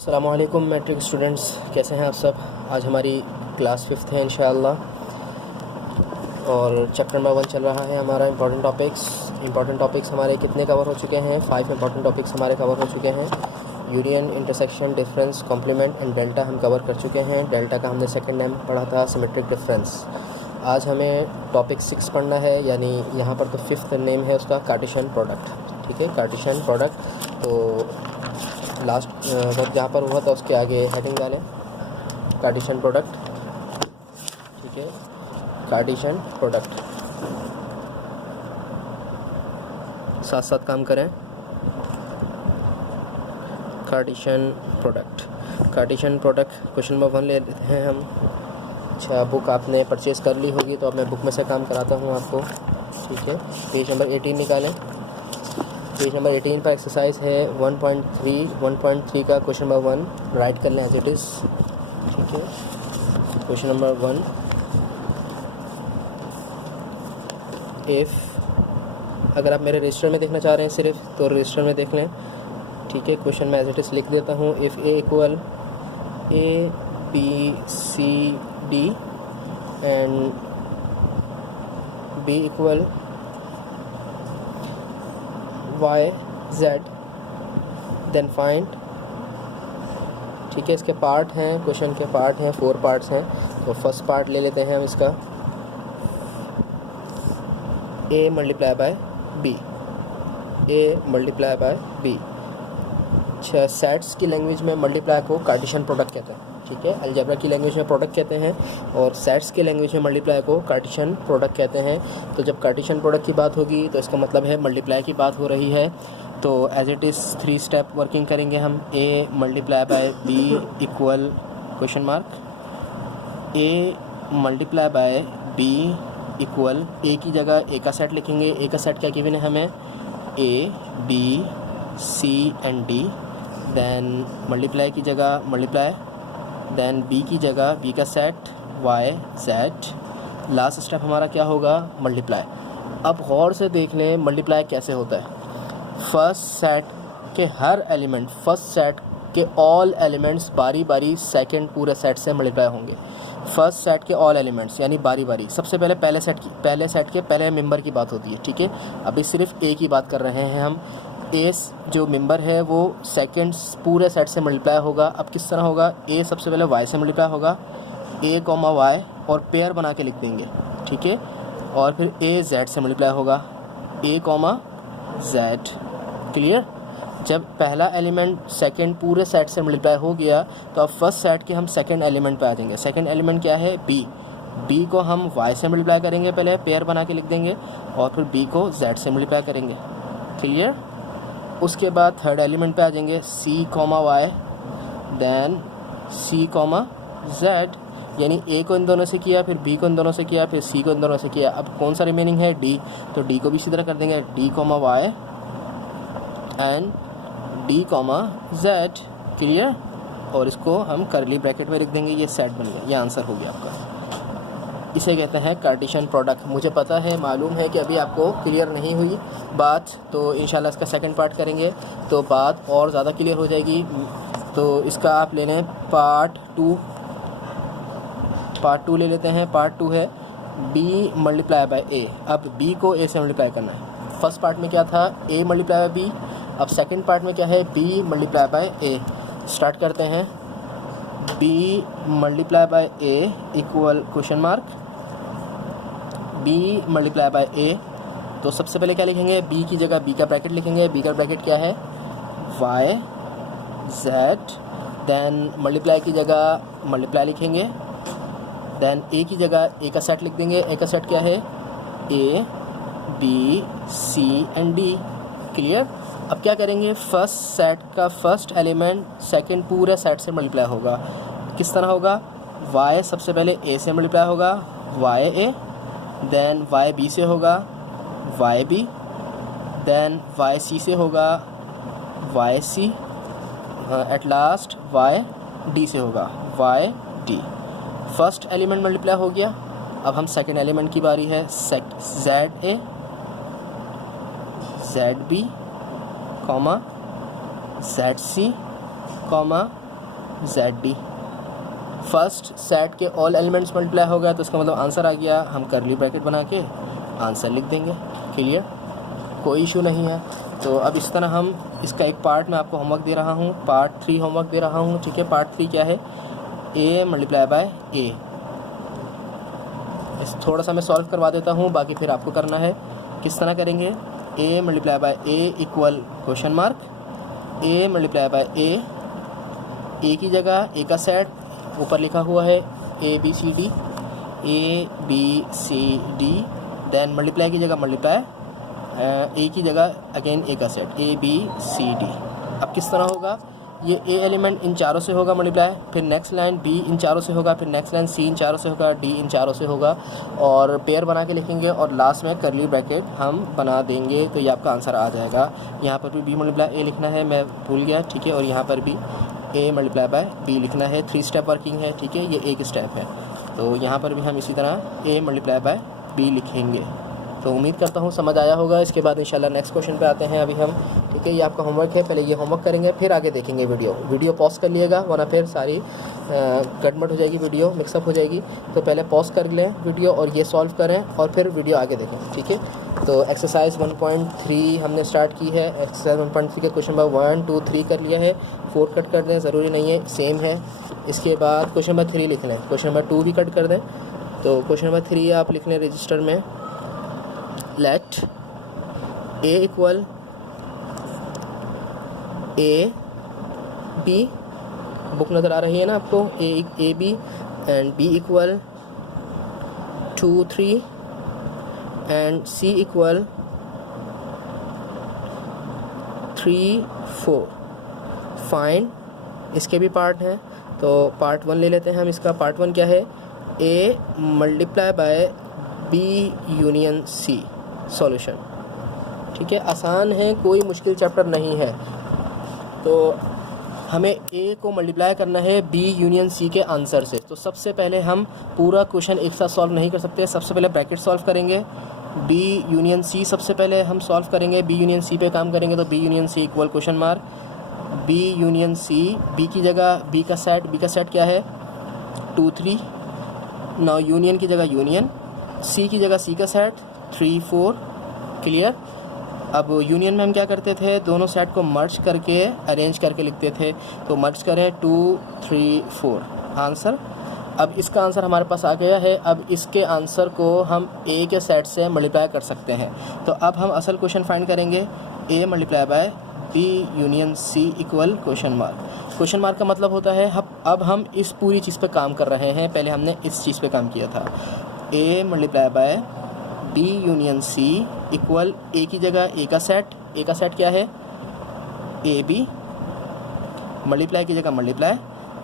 अस्सलामुअलैकुम matric students, कैसे हैं आप सब। आज हमारी क्लास 5th है इंशाअल्लाह और चैप्टर नंबर 1 चल रहा है हमारा इम्पॉर्टेंट टॉपिक्स हमारे कितने कवर हो चुके हैं। 5 इम्पॉर्टेंट टॉपिक्स हमारे कवर हो चुके हैं। Union, intersection, difference, complement and delta हम कवर कर चुके हैं। डेल्टा का हमने सेकंड नेम पढ़ा था सिमेट्रिक डिफरेंस। आज हमें टॉपिक 6 पढ़ना है, यानी यहाँ पर तो 5th नेम है उसका कार्टेशियन प्रोडक्ट। ठीक है, कार्टेशियन प्रोडक्ट। तो लास्ट वक्त जहाँ पर हुआ था उसके आगे हेडिंग डालें कार्टेशियन प्रोडक्ट। ठीक है, कार्टेशियन प्रोडक्ट, साथ साथ काम करें। कार्टेशियन प्रोडक्ट क्वेश्चन नंबर 1 ले लेते हैं हम। अच्छा, बुक आपने परचेज़ कर ली होगी तो अब मैं बुक में से काम कराता हूँ आपको। ठीक है, पेज नंबर 18 निकालें। पेज नंबर 18 पर एक्सरसाइज है 1.3 का क्वेश्चन नंबर 1 राइट कर लें एज इट इज़। ठीक है, क्वेश्चन नंबर 1, इफ़, अगर आप मेरे रजिस्टर में देखना चाह रहे हैं सिर्फ तो रजिस्टर में देख लें। ठीक है, क्वेश्चन मैं एज इट इज़ लिख देता हूँ। If A equal ABCD and B equal YZ then find. ठीक है, इसके पार्ट हैं, क्वेश्चन के पार्ट हैं, 4 पार्ट्स हैं। तो फर्स्ट पार्ट ले लेते हैं हम इसका, A मल्टीप्लाई बाय B। अच्छा, सेट्स की लैंग्वेज में मल्टीप्लाई को कार्टेशियन प्रोडक्ट कहते हैं। ठीक है, अलजेब्रा की लैंग्वेज में प्रोडक्ट कहते हैं और सेट्स की लैंग्वेज में मल्टीप्लाई को कार्टेशियन प्रोडक्ट कहते हैं। तो जब कार्टेशियन प्रोडक्ट की बात होगी तो इसका मतलब है मल्टीप्लाई की बात हो रही है। तो as it is 3 step working करेंगे हम। A multiply by B equal question mark. A multiply by B equal, A की जगह A का सेट लिखेंगे। A का सेट क्या गिवन है हमें, A B C and D। Then multiply की जगह मल्टीप्लाई, देन B की जगह B का set Y Z। Last step हमारा क्या होगा, मल्टीप्लाई। अब गौर से देख लें मल्टीप्लाई कैसे होता है। फर्स्ट सेट के हर एलिमेंट, फर्स्ट सेट के ऑल एलिमेंट्स बारी बारी सेकंड पूरे सेट से मल्टीप्लाई होंगे। फर्स्ट सेट के ऑल एलिमेंट्स यानी बारी बारी, सबसे पहले पहले सेट के पहले मेंबर की बात होती है। ठीक है, अभी सिर्फ ए की बात कर रहे हैं हम। ए जो मेंबर है वो सेकंड पूरे सेट से मल्टीप्लाई होगा। अब किस तरह होगा, ए सबसे पहले वाई से मल्टीप्लाई होगा, ए कॉमा वाई और पेयर बना के लिख देंगे। ठीक है, और फिर ए जेड से मल्टीप्लाई होगा, ए कॉमा जेड। क्लियर। जब पहला एलिमेंट सेकंड पूरे सेट से मल्टीप्लाई हो गया तो अब फर्स्ट सेट के हम सेकंड एलिमेंट पे आ जाएंगे। सेकंड एलिमेंट क्या है, बी को हम वाई से मल्टीप्लाई करेंगे, पहले पेयर बना के लिख देंगे, और फिर बी को जेड से मल्टीप्लाई करेंगे। क्लियर। उसके बाद थर्ड एलिमेंट पे आ जाएंगे, C comma Y then C comma Z, यानी ए को इन दोनों से किया, फिर बी को इन दोनों से किया, फिर सी को इन दोनों से किया। अब कौन सा रिमेनिंग है, डी। तो डी को भी इसी तरह कर देंगे, D comma Y and D comma Z. Clear. और इसको हम करली ब्रैकेट में लिख देंगे, ये सेट बन गया, ये आंसर हो गया आपका। इसे कहते हैं कार्टेशियन प्रोडक्ट। मुझे पता है, मालूम है कि अभी आपको क्लियर नहीं हुई बात, तो इंशाल्लाह इसका सेकंड पार्ट करेंगे तो बात और ज़्यादा क्लियर हो जाएगी। तो इसका आप ले लें पार्ट टू ले लेते हैं। पार्ट 2 है B मल्टीप्लाई बाय A। अब B को A से मल्टीप्लाई करना है। फर्स्ट पार्ट में क्या था, A मल्टीप्लाई बाय B। अब सेकंड पार्ट में क्या है, B multiply by A। Start करते हैं। B multiply by A equal question mark, B multiply by A। तो सबसे पहले क्या लिखेंगे, B की जगह B का ब्रैकेट लिखेंगे। B का ब्रैकेट क्या है, Y Z। देन मल्टीप्लाई की जगह मल्टीप्लाई लिखेंगे, देन A की जगह A का सेट लिख देंगे। A का सेट क्या है, A B C and D। Clear. अब क्या करेंगे, फर्स्ट सेट का फर्स्ट एलिमेंट सेकंड पूरे सेट से मल्टीप्लाई होगा। किस तरह होगा, Y सबसे पहले A से मल्टीप्लाई होगा, YA, देन YB से होगा, YB, देन YC से होगा, YC, एट लास्ट YD से होगा, YD। फर्स्ट एलिमेंट मल्टीप्लाई हो गया। अब हम सेकंड एलिमेंट की बारी है, ZA ZB comma ZC comma ZD। First set के ऑल एलिमेंट्स मल्टीप्लाई हो गया तो इसका मतलब आंसर आ गया, हम करली ब्रैकेट बना के आंसर लिख देंगे। क्लियर, कोई इशू नहीं है। तो अब इस तरह हम इसका एक पार्ट मैं आपको होमवर्क दे रहा हूँ, पार्ट 3 होमवर्क दे रहा हूँ, ठीक है। पार्ट 3 क्या है, A मल्टीप्लाई बाय A। इस थोड़ा सा मैं सॉल्व करवा देता हूँ, बाकी फिर आपको करना है। किस तरह करेंगे, A multiply bye A equal question mark, A multiply bye A की जगह A का सेट ऊपर लिखा हुआ है ABCD, देन मल्टीप्लाई की जगह मल्टीप्लाई, A की जगह अगेन A का सेट ABCD। अब किस तरह होगा, ये A एलिमेंट इन चारों से होगा मल्टीप्लाई, फिर नेक्स्ट लाइन B इन चारों से होगा, फिर नेक्स्ट लाइन C इन चारों से होगा, D इन चारों से होगा, और पेयर बना के लिखेंगे और लास्ट में करली ब्रैकेट हम बना देंगे। तो ये आपका आंसर आ जाएगा। यहाँ पर भी B मल्टीप्लाई A लिखना है, मैं भूल गया, ठीक है। और यहाँ पर भी A मल्टीप्लाई बाय B लिखना है। 3 स्टेप वर्किंग है, ठीक है, ये एक स्टेप है। तो यहाँ पर भी हम इसी तरह A मल्टीप्लाई बाय B लिखेंगे। तो उम्मीद करता हूँ समझ आया होगा। इसके बाद इंशाल्लाह नेक्स्ट क्वेश्चन पे आते हैं अभी हम, ठीक है। ये आपका होमवर्क है, पहले ये होमवर्क करेंगे फिर आगे देखेंगे वीडियो पॉज कर लिएगा, वरना फिर सारी गड़बड़ हो जाएगी, वीडियो मिक्सअप हो जाएगी। तो पहले पॉज कर लें वीडियो और ये सॉल्व करें और फिर वीडियो आगे देखें, ठीक है। तो एक्सरसाइज 1.3 हमने स्टार्ट की है। एक्सरसाइज 1.3 का क्वेश्चन नंबर 1, 2, 3 कर लिया है। 4 कट कर दें, ज़रूरी नहीं है, सेम है। इसके बाद क्वेश्चन नंबर 3 लिख लें, क्वेश्चन नंबर 2 भी कट कर दें। तो क्वेश्चन नंबर 3 आप लिख लें रजिस्टर में, let A equal AB, book नज़र आ रही है ना आपको, AB and B equal 2, 3 and C equal 3, 4। Find, इसके भी पार्ट हैं, तो पार्ट 1 ले लेते हैं हम इसका। पार्ट 1 क्या है, A multiply by B union C solution, ठीक है। आसान है, कोई मुश्किल चैप्टर नहीं है। तो हमें A को मल्टीप्लाई करना है B यूनियन C के आंसर से। तो सबसे पहले हम पूरा क्वेश्चन एक साथ सॉल्व नहीं कर सकते, सबसे पहले ब्रैकेट सॉल्व करेंगे। B यूनियन C सबसे पहले हम सॉल्व करेंगे, B यूनियन C पे काम करेंगे। तो B union C equal question mark, B union C, B की जगह B का सेट क्या है 2, 3। नाउ यूनियन की जगह यूनियन, C की जगह C का सेट 3, 4। क्लियर। अब यूनियन में हम क्या करते थे, दोनों सेट को मर्ज करके अरेंज करके लिखते थे। तो मर्ज करें 2, 3, 4 आंसर। अब इसका आंसर हमारे पास आ गया है। अब इसके आंसर को हम A के सेट से मल्टीप्लाई कर सकते हैं। तो अब हम असल क्वेश्चन फाइंड करेंगे, A multiply by B union C equal question mark. Question mark का मतलब होता है अब हम इस पूरी चीज़ पे काम कर रहे हैं, पहले हमने इस चीज़ पे काम किया था। A multiply by B union C equal A की जगह A का सेट क्या है AB, मल्टीप्लाई की जगह multiply.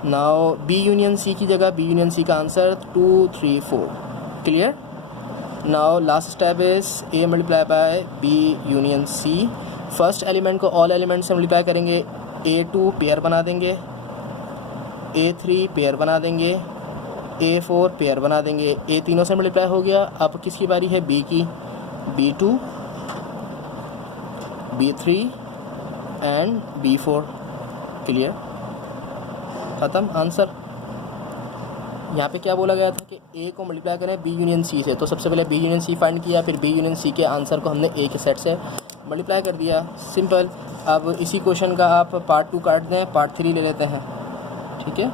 Now B union C की जगह B यूनियन C का answer 2, 3, 4। Clear. Now last step is A multiply by B union C। First element को ऑल एलिमेंट से मल्टीप्लाई करेंगे, A2 पेयर बना देंगे, A3 पेयर बना देंगे, A4 पेयर बना देंगे। A तीनों से मल्टीप्लाई हो गया। अब किसकी बारी है, B की, B2, B3 and B4। Clear, ख़त्म आंसर। यहाँ पे क्या बोला गया था कि A को मल्टीप्लाई करें B यूनियन C से। तो सबसे पहले B यूनियन C फाइंड किया, फिर B यूनियन C के आंसर को हमने A के सेट से मल्टीप्लाई कर दिया, सिंपल। अब इसी क्वेश्चन का आप पार्ट 2 काट दें, पार्ट 3 ले लेते हैं, ठीक है।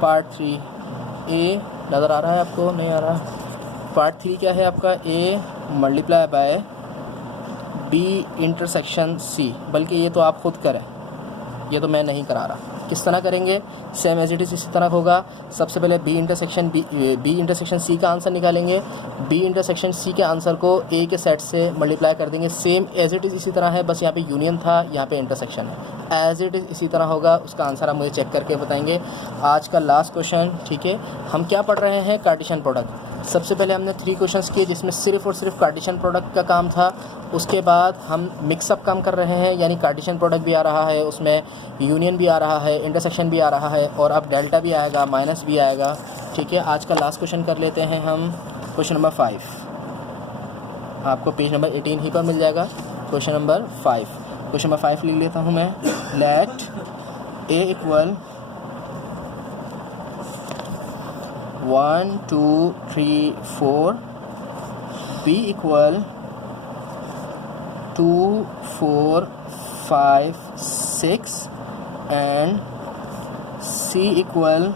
पार्ट 3 A नज़र आ रहा है आपको, नहीं आ रहा। पार्ट 3 क्या है आपका, A multiply by B intersection C। बल्कि ये तो आप खुद करें, ये तो मैं नहीं करा रहा। किस तरह करेंगे, सेम एज इट इज़ इसी तरह होगा। सबसे पहले B इंटरसेक्शन C का आंसर निकालेंगे, B इंटरसेक्शन C के आंसर को A के सेट से मल्टीप्लाई कर देंगे। सेम एज इट इज़ इसी तरह है, बस यहाँ पे यूनियन था, यहाँ पे इंटरसेक्शन है। एज इट इज़ इसी तरह होगा, उसका आंसर आप मुझे चेक करके बताएंगे। आज का लास्ट क्वेश्चन, ठीक है। हम क्या पढ़ रहे हैं, कार्टेशियन प्रोडक्ट। सबसे पहले हमने 3 क्वेश्चंस किए जिसमें सिर्फ और सिर्फ कार्टेशियन प्रोडक्ट का काम था। उसके बाद हम मिक्सअप काम कर रहे हैं, यानी कार्टेशियन प्रोडक्ट भी आ रहा है, उसमें यूनियन भी आ रहा है, इंटरसेक्शन भी आ रहा है, और अब डेल्टा भी आएगा, माइनस भी आएगा, ठीक है। आज का लास्ट क्वेश्चन कर लेते हैं हम, क्वेश्चन नंबर 5। आपको पेज नंबर 18 ही पर मिल जाएगा, क्वेश्चन नंबर 5। क्वेश्चन नंबर 5 लिख लेता हूँ मैं, let A equal 1 2 3 4, B equal 2 4 5 6 and C equal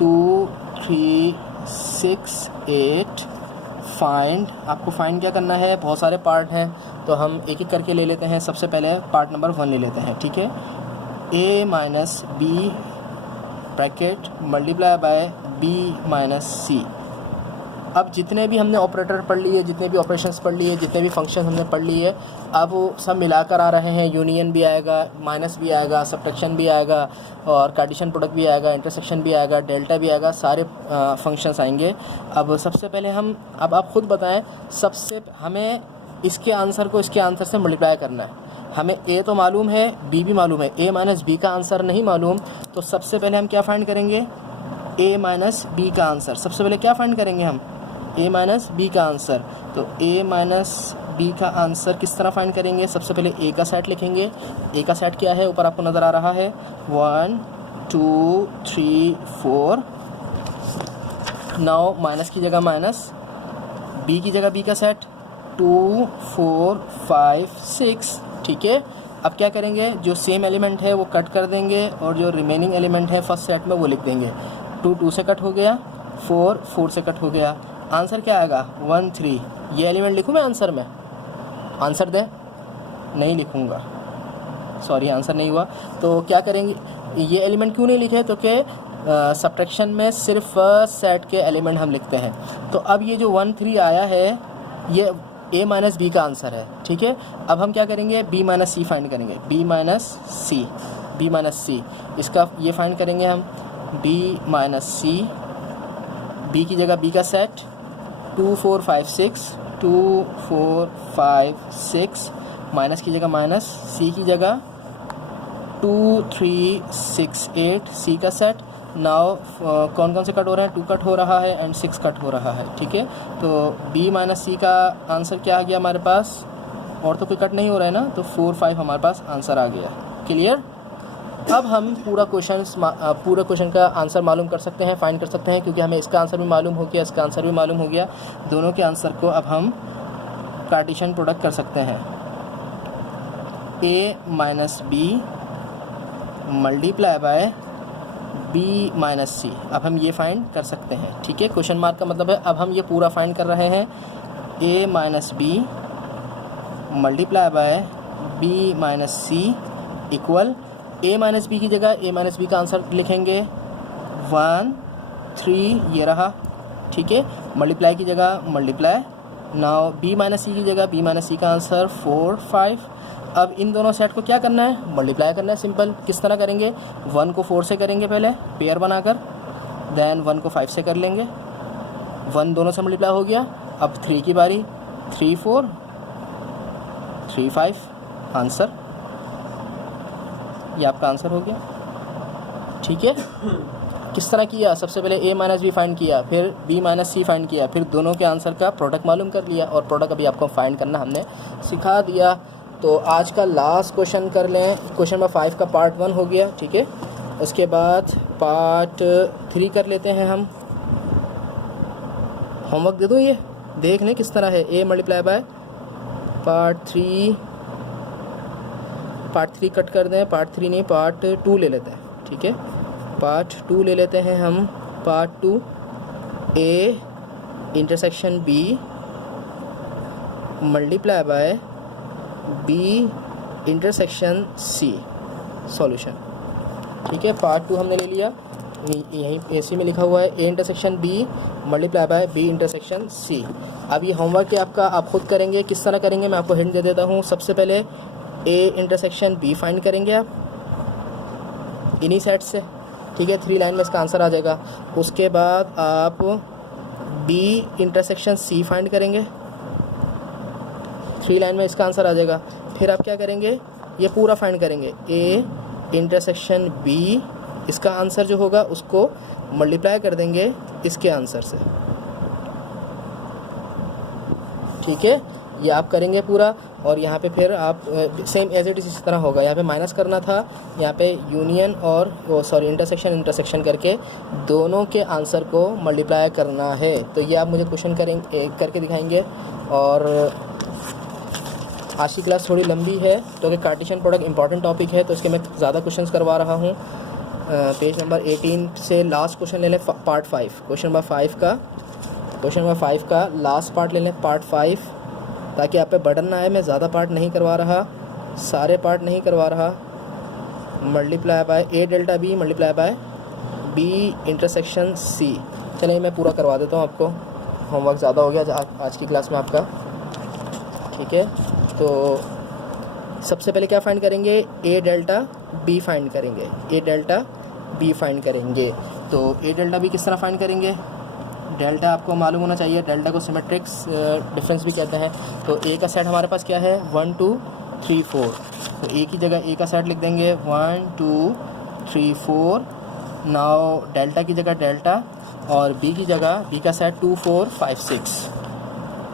2 3 6 8। Find, आपको फाइंड क्या करना है, बहुत सारे पार्ट हैं तो हम एक एक करके ले लेते हैं। सबसे पहले पार्ट नंबर 1 ले लेते हैं, ठीक है। A minus B bracket multiply by B minus C। अब जितने भी हमने ऑपरेटर पढ़ लिए, जितने भी ऑपरेशंस पढ़ लिए, जितने भी फंक्शन हमने पढ़ लिए, अब वो सब मिलाकर आ रहे हैं। यूनियन भी आएगा, माइनस भी आएगा, सब्ट्रैक्शन भी आएगा और कार्टेशियन प्रोडक्ट भी आएगा, इंटरसेक्शन भी आएगा, डेल्टा भी आएगा, सारे फंक्शंस आएंगे। अब सबसे पहले अब आप खुद बताएं, सबसे हमें इसके आंसर को इसके आंसर से मल्टीप्लाई करना है। हमें A तो मालूम है, B भी मालूम है, A माइनस बी का आंसर नहीं मालूम, तो सबसे पहले हम क्या फाइंड करेंगे, A माइनस बी का आंसर। सबसे पहले क्या फाइंड करेंगे हम, A माइनस बी का आंसर। तो A माइनस बी का आंसर किस तरह फाइंड करेंगे, सबसे पहले A का सेट लिखेंगे। A का सेट क्या है, ऊपर आपको नज़र आ रहा है 1 2 3 4। नाउ माइनस की जगह माइनस, B की जगह B का सेट 2 4 5 6, ठीक है। अब क्या करेंगे, जो सेम एलिमेंट है वो कट कर देंगे और जो रिमेनिंग एलिमेंट है फर्स्ट सेट में वो लिख देंगे। 2 2 से कट हो गया, 4 4 से कट हो गया। आंसर क्या आएगा 1 3। ये एलिमेंट लिखूँ मैं आंसर में, आंसर दें, नहीं लिखूँगा, सॉरी आंसर नहीं हुआ। तो क्या करेंगे, ये एलिमेंट क्यों नहीं लिखे, तो कि सब्ट्रैक्शन में सिर्फ सेट के एलिमेंट हम लिखते हैं। तो अब ये जो 1 3 आया है ये A माइनस बी का आंसर है, ठीक है। अब हम क्या करेंगे, B माइनस सी फाइंड करेंगे। B माइनस सी इसका ये फाइंड करेंगे हम, B माइनस सी। B की जगह B का सेट 2 4 5 6, 2 4 5 6, माइनस की जगह माइनस, C की जगह 2 3 6 8, C का सेट। नाउ कौन कौन से कट हो रहे हैं, 2 कट हो रहा है एंड 6 कट हो रहा है, ठीक है। तो B माइनस सी का आंसर क्या आ गया हमारे पास, और तो कोई कट नहीं हो रहा है ना, तो 4 5 हमारे पास आंसर आ गया। क्लियर। अब हम पूरा क्वेश्चन का आंसर मालूम कर सकते हैं, फाइंड कर सकते हैं, क्योंकि हमें इसका आंसर भी मालूम हो गया, इसका आंसर भी मालूम हो गया। दोनों के आंसर को अब हम कार्टेशियन प्रोडक्ट कर सकते हैं। A minus B multiply by B minus C. अब हम ये फाइंड कर सकते हैं, ठीक है। क्वेश्चन मार्क का मतलब है अब हम ये पूरा फाइंड कर रहे हैं। A minus B multiply by B minus C equal A minus B की जगह A माइनस बी का आंसर लिखेंगे 1 3, ये रहा, ठीक है। मल्टीप्लाई की जगह मल्टीप्लाई। नाउ B माइनस सी की जगह B माइनस सी का आंसर 4 5। अब इन दोनों सेट को क्या करना है, मल्टीप्लाई करना है। सिंपल, किस तरह करेंगे, 1 को 4 से करेंगे पहले पेयर बनाकर, देन 1 को 5 से कर लेंगे। 1 दोनों से मल्टीप्लाई हो गया। अब 3 की बारी, 3 4 3 5, आंसर, ये आपका आंसर हो गया, ठीक है। किस तरह किया, सबसे पहले A माइनस बी फाइंड किया, फिर B माइनस सी फाइंड किया, फिर दोनों के आंसर का प्रोडक्ट मालूम कर लिया, और प्रोडक्ट अभी आपको फाइंड करना हमने सिखा दिया। तो आज का लास्ट क्वेश्चन कर लें, क्वेश्चन नंबर 5 का पार्ट 1 हो गया, ठीक है। उसके बाद पार्ट 3 कर लेते हैं हम। होमवर्क दे दो, ये देख लें किस तरह है। A multiply by part 3 cut कर दें, पार्ट 3 नहीं पार्ट 2 ले लेते हैं, ठीक है। पार्ट 2 ले लेते हैं हम। Part 2 A intersection B multiply by B intersection C solution, ठीक है। पार्ट 2 हमने ले लिया, यहीं ऐसे में लिखा हुआ है A intersection B multiply by B intersection C। अब ये होमवर्क है आपका, आप खुद करेंगे। किस तरह करेंगे मैं आपको हिंट दे देता हूँ। सबसे पहले A इंटरसेक्शन B फाइंड करेंगे आप इन्हीं सेट से, ठीक है। 3 लाइन में इसका आंसर आ जाएगा। उसके बाद आप B इंटरसेक्शन C फाइंड करेंगे, 3 लाइन में इसका आंसर आ जाएगा। फिर आप क्या करेंगे, ये पूरा फाइंड करेंगे। A इंटरसेक्शन B, इसका आंसर जो होगा उसको मल्टीप्लाई कर देंगे इसके आंसर से, ठीक है। ये आप करेंगे पूरा, और यहाँ पे फिर आप सेम एज इट इज़ इस तरह होगा। यहाँ पे माइनस करना था, यहाँ पे यूनियन और इंटरसेक्शन करके दोनों के आंसर को मल्टीप्लाई करना है। तो ये आप मुझे क्वेश्चन करके दिखाएंगे। और आज की क्लास थोड़ी लंबी है तो कि कार्टेशियन प्रोडक्ट इंपॉर्टेंट टॉपिक है, तो इसके मैं ज़्यादा क्वेश्चंस करवा रहा हूँ। पेज नंबर 18 से लास्ट क्वेश्चन ले लें, पार्ट 5। क्वेश्चन नंबर 5 का लास्ट पार्ट ले लें, पार्ट 5, ताकि आप पे बर्डन ना आए। मैं ज़्यादा पार्ट नहीं करवा रहा, सारे पार्ट नहीं करवा रहा। Multiply by A delta B multiply by B intersection C. चलिए मैं पूरा करवा देता हूँ आपको, होमवर्क ज़्यादा हो गया आज की क्लास में आपका, ठीक है। तो सबसे पहले क्या फाइंड करेंगे, ए डेल्टा बी फाइंड करेंगे। तो ए डेल्टा बी किस तरह फाइंड करेंगे, डेल्टा आपको मालूम होना चाहिए, डेल्टा को सिमेट्रिक डिफरेंस भी कहते हैं। तो ए का सेट हमारे पास क्या है, 1 2 3 4। तो ए की जगह ए का सेट लिख देंगे 1 2 3 4। नाउ डेल्टा की जगह डेल्टा, और बी की जगह बी का सेट 2 4 5 6,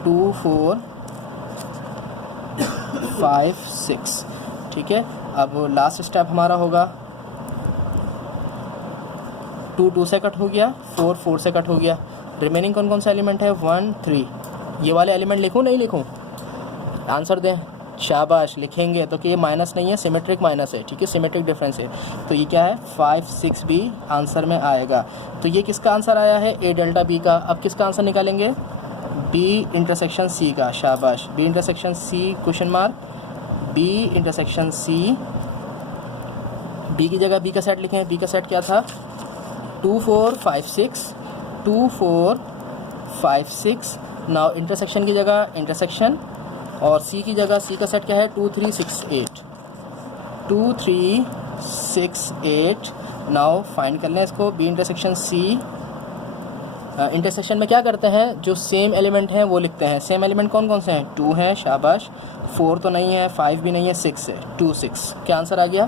2 4 5 6, ठीक है। अब लास्ट स्टेप हमारा होगा 2 2 से कट हो गया, 4 4 से कट हो गया। रिमेनिंग कौन कौन सा एलिमेंट है, 1 3। ये वाले एलिमेंट लिखूँ नहीं लिखूँ, आंसर दें, शाबाश, लिखेंगे तो कि ये माइनस नहीं है, सिमेट्रिक माइनस है, ठीक है, सिमेट्रिक डिफरेंस है। तो ये क्या है, 5 6 भी आंसर में आएगा। तो ये किसका आंसर आया है, ए डेल्टा बी का। अब किसका आंसर निकालेंगे, बी इंटरसेक्शन सी का, शाबाश, B intersection C question mark, B intersection C. B की जगह बी का सेट लिखें, बी का सेट क्या था, 2 4 5 6, 2 4 5 6। नाउ इंटरसेक्शन की जगह इंटरसेक्शन, और सी की जगह सी का सेट क्या है, 2 3 6 8, 2 3 6 8। नाउ फाइंड कर लें इसको, बी इंटरसेक्शन सी। इंटरसेक्शन में क्या करते हैं, जो सेम एलिमेंट हैं वो लिखते हैं। सेम एलिमेंट कौन कौन से हैं, 2 है, शाबाश, 4 तो नहीं है, 5 भी नहीं है, 6 है, 2 6। क्या आंसर आ गया,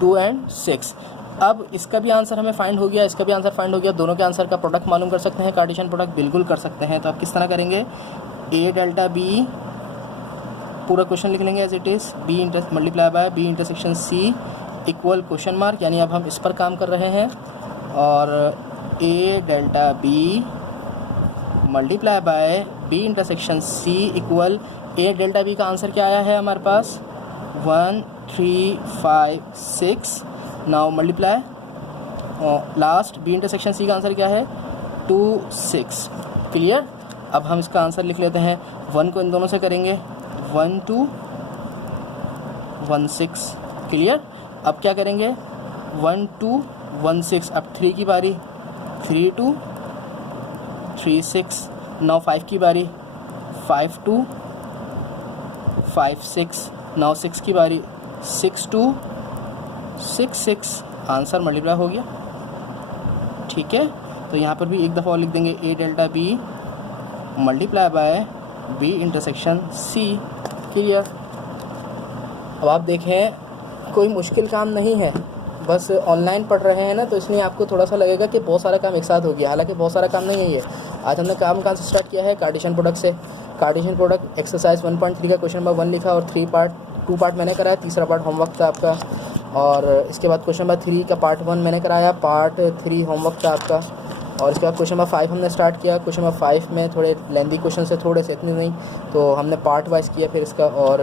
2 and 6। अब इसका भी आंसर हमें फाइंड हो गया, इसका भी आंसर फाइंड हो गया। दोनों के आंसर का प्रोडक्ट मालूम कर सकते हैं, कार्टेशियन प्रोडक्ट बिल्कुल कर सकते हैं। तो आप किस तरह करेंगे, ए डेल्टा बी पूरा क्वेश्चन लिख लेंगे as it is, B multiply by B intersection C equal question mark, यानी अब हम इस पर काम कर रहे हैं। और A delta B multiply by B intersection C equal, A delta B का आंसर क्या आया है हमारे पास, 1 3 5 6। Now multiply last B intersection C का आंसर क्या है, 2 6। क्लियर। अब हम इसका आंसर लिख लेते हैं, 1 को इन दोनों से करेंगे, 1 2 1 6। क्लियर। अब क्या करेंगे, 1 2 1 6। अब 3 की बारी, 3 2 3 6। नाउ 5 की बारी, 5 2 5 6। नाउ 6 की बारी, 6 2 6 6। आंसर मल्टीप्लाई हो गया, ठीक है। तो यहाँ पर भी एक दफ़ा और लिख देंगे, A delta B multiply by B intersection C. Clear. अब आप देखें, कोई मुश्किल काम नहीं है, बस ऑनलाइन पढ़ रहे हैं ना, तो इसलिए आपको थोड़ा सा लगेगा कि बहुत सारा काम एक साथ हो गया, हालांकि बहुत सारा काम नहीं है ये। आज हमने काम कहाँ से स्टार्ट किया है, कार्टेशियन प्रोडक्ट से। कार्टेशियन प्रोडक्ट एक्सरसाइज 1.3 का क्वेश्चन नंबर 1 लिखा, और 2 पार्ट मैंने कराया, तीसरा पार्ट होमवर्क था आपका। और इसके बाद क्वेश्चन नंबर 3 का पार्ट 1 मैंने कराया, पार्ट 3 होमवर्क था आपका। और इसके बाद क्वेश्चन नंबर 5 हमने स्टार्ट किया। क्वेश्चन नंबर 5 में थोड़े लेंदी क्वेश्चन से, थोड़े से, इतने नहीं, तो हमने पार्ट वाइज किया फिर इसका। और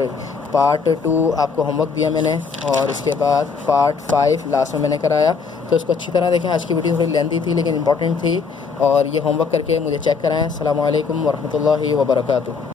पार्ट 2 आपको होमवर्क दिया मैंने, और इसके बाद पार्ट 5 लास्ट में मैंने कराया। तो इसको अच्छी तरह देखें, आज की वीडियो थोड़ी लेंदी थी लेकिन इंपॉर्टेंट थी, और ये होमवर्क करके मुझे चेक कराएँ। अस्सलामु अलैकुम वरहमतुल्लाहि वबरकातुहू।